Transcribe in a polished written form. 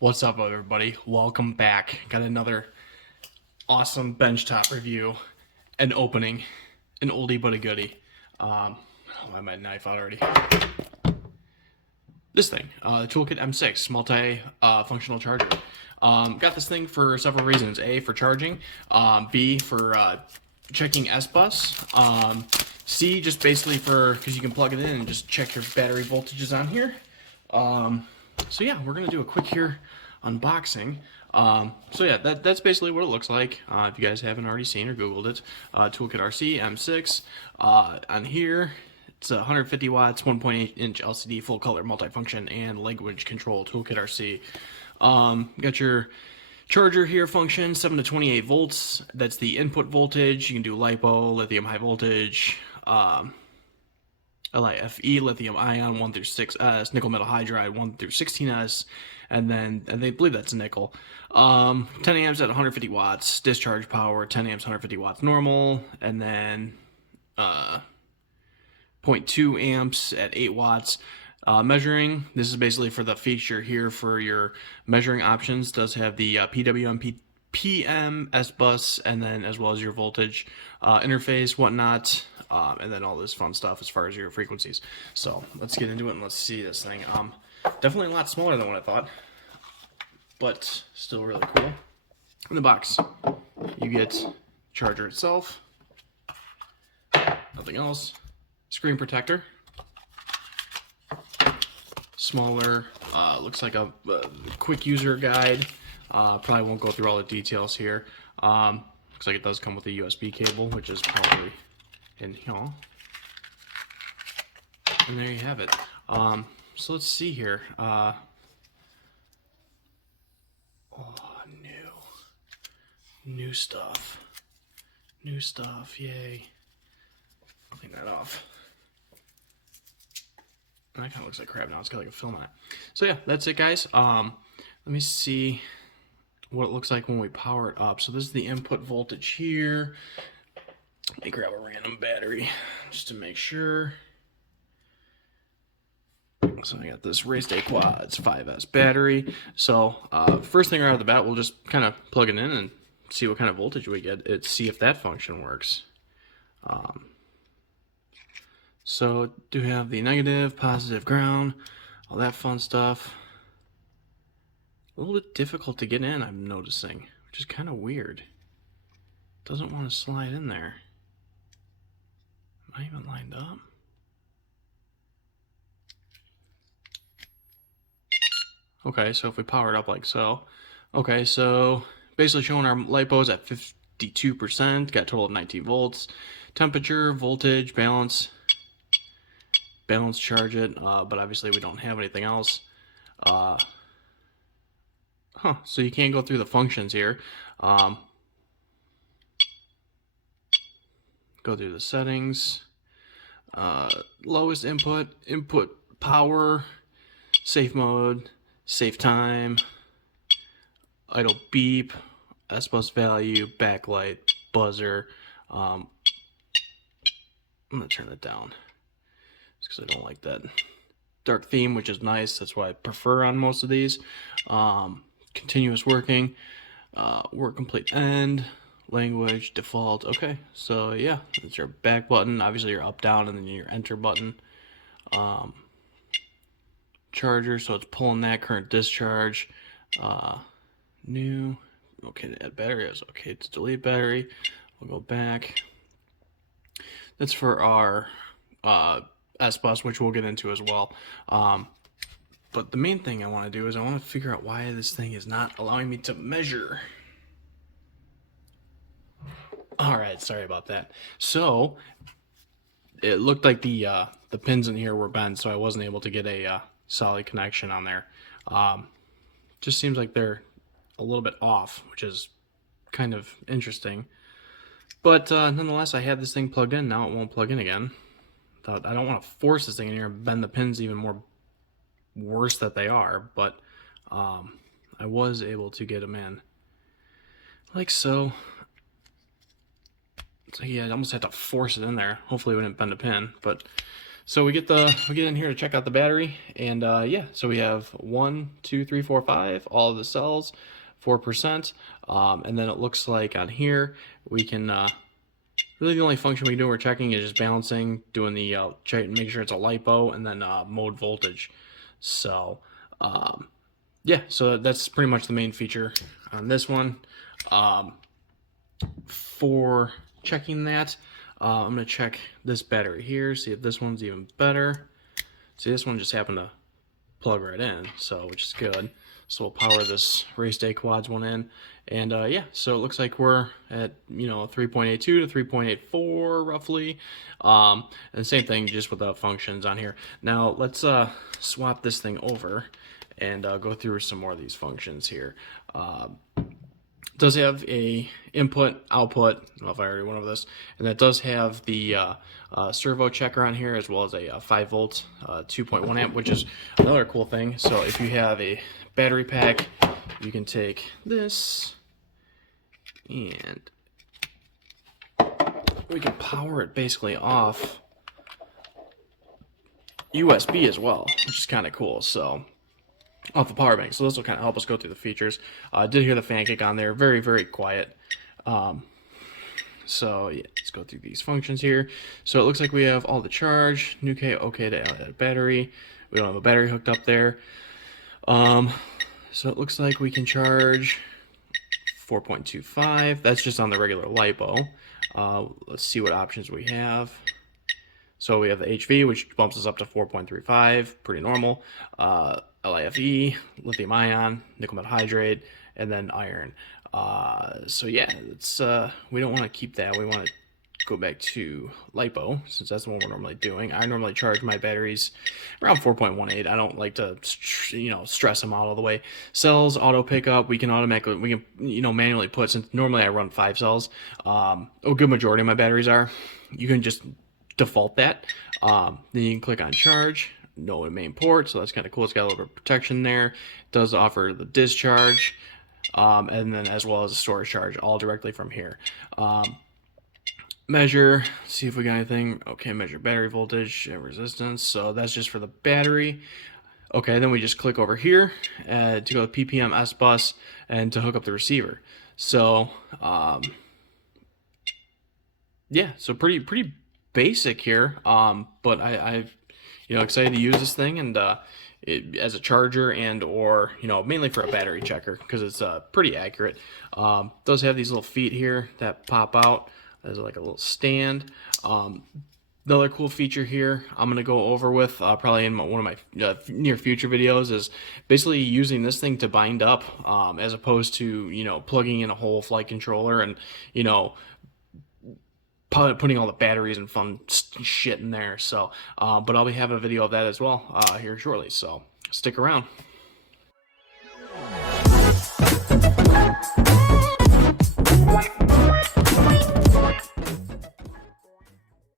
What's up, everybody? Welcome back. Got another awesome benchtop review and opening. An oldie but a goodie. I have my knife out already. This thing, the ToolKit M6 multi-functional charger. Got this thing for several reasons. A, for charging. B, for checking sbus. C, just basically because you can plug it in and just check your battery voltages on here. So yeah, we're gonna do a quick here unboxing. So yeah, that's basically what it looks like. If you guys haven't already seen or Googled it, ToolKit RC M6. On here, it's 150 watts, 1.8-inch LCD, full color, multifunction, and language control. ToolKit RC. Got your charger here function, 7 to 28 volts. That's the input voltage. You can do LiPo, lithium high voltage. LiFe, lithium ion 1 through 6s, nickel metal hydride 1 through 16s, and they believe that's nickel. 10 amps at 150 watts, discharge power, 10 amps, 150 watts normal, and then 0.2 amps at 8 watts. Measuring, this is basically for the feature here for your measuring options. Does have the PWM, PM, sbus, and then as well as your voltage interface, whatnot. And then all this fun stuff as far as your frequencies. So let's get into it and let's see this thing. Definitely a lot smaller than what I thought, but still really cool. In the box, you get charger itself, nothing else, screen protector, smaller, looks like a quick user guide. Probably won't go through all the details here. Looks like it does come with a USB cable, which is probably in here. And there you have it. So let's see here. Oh, new stuff. New stuff, yay. Clean that off. That kind of looks like crap now. It's got like a film on it. So yeah, that's it, guys. Let me see what it looks like when we power it up. So this is the input voltage here. Let me grab a random battery just to make sure. So I got this Raised A Quads 5S battery. So first thing right out of the bat, we'll just kind of plug it in and see what kind of voltage we get. See if that function works. So do have the negative, positive ground, all that fun stuff. A little bit difficult to get in, I'm noticing, which is kind of weird. Doesn't want to slide in there. Am I even lined up? Okay, so if we power it up like so. Okay, so basically showing our LiPos at 52%, got a total of 19 volts. Temperature, voltage, balance charge it, but obviously we don't have anything else. So you can't go through the functions here. Go through the settings, lowest input power, safe mode, safe time, idle beep, sbus value, backlight, buzzer. I'm gonna turn it down just because I don't like that dark theme, which is nice. That's why I prefer on most of these. Continuous working, work complete end, language, default. Okay, so yeah, it's your back button, obviously your up, down, and then your enter button. Charger, so it's pulling that current discharge. New, okay, to add battery, is okay to delete battery. We'll go back. That's for our sbus, which we'll get into as well. But the main thing I want to do is I want to figure out why this thing is not allowing me to measure. Alright, sorry about that. So, it looked like the pins in here were bent, so I wasn't able to get a solid connection on there. Just seems like they're a little bit off, which is kind of interesting. But nonetheless, I had this thing plugged in. Now it won't plug in again. I don't want to force this thing in here and bend the pins even more worse that they are, but I was able to get them in like so. So yeah, I almost had to force it in there. Hopefully we didn't bend a pin, but So we get in here to check out the battery, and yeah, so we have 1, 2, 3, 4, 5, all of the cells, 4%, and then it looks like on here we can really the only function we do we're checking is just balancing, doing the making sure it's a LiPo, and then mode voltage. So yeah, so that's pretty much the main feature on this one. For checking that, I'm going to check this battery here, see if this one's even better. See, this one just happened to plug right in, so which is good. So we'll power this race day quads one in, and yeah, so it looks like we're at 3.82 to 3.84 roughly, and same thing just with the functions on here. Now let's swap this thing over and go through some more of these functions here. Does have a input output. I don't know if I already went over this, and that does have the servo checker on here, as well as a 5 volt 2.1 amp, which is another cool thing. So if you have a battery pack, you can take this and we can power it basically off USB as well, which is kind of cool. So off the power bank, so this will kind of help us go through the features. I did hear the fan kick on there, very, very quiet. So yeah, let's go through these functions here. So it looks like we have all the charge, okay to add a battery. We don't have a battery hooked up there. So it looks like we can charge 4.25. That's just on the regular LiPo. Let's see what options we have. So we have the HV, which bumps us up to 4.35, pretty normal. LiFe, lithium ion, nickel metal hydrate, and then iron. So yeah, it's we don't want to keep that. We want to go back to LiPo, since that's the one we're normally doing. I normally charge my batteries around 4.18. I don't like to stress them out all the way. Cells auto pickup, we can manually put, since normally I run 5 cells. A good majority of my batteries are. You can just default that. Then you can click on charge. No main port, so that's kind of cool. It's got a little bit of protection there. It does offer the discharge, and then as well as a storage charge, all directly from here. Measure, see if we got anything. Okay, measure battery voltage and resistance. So that's just for the battery. Okay, then we just click over here to go to PPM sbus and to hook up the receiver. So yeah, so pretty basic here. But I've excited to use this thing, and as a charger and or mainly for a battery checker, because it's pretty accurate. Does have these little feet here that pop out. There's like a little stand. The other cool feature here I'm going to go over with probably in one of my near future videos is basically using this thing to bind up, as opposed to plugging in a whole flight controller and putting all the batteries and fun shit in there. So but I'll be having a video of that as well here shortly, so stick around.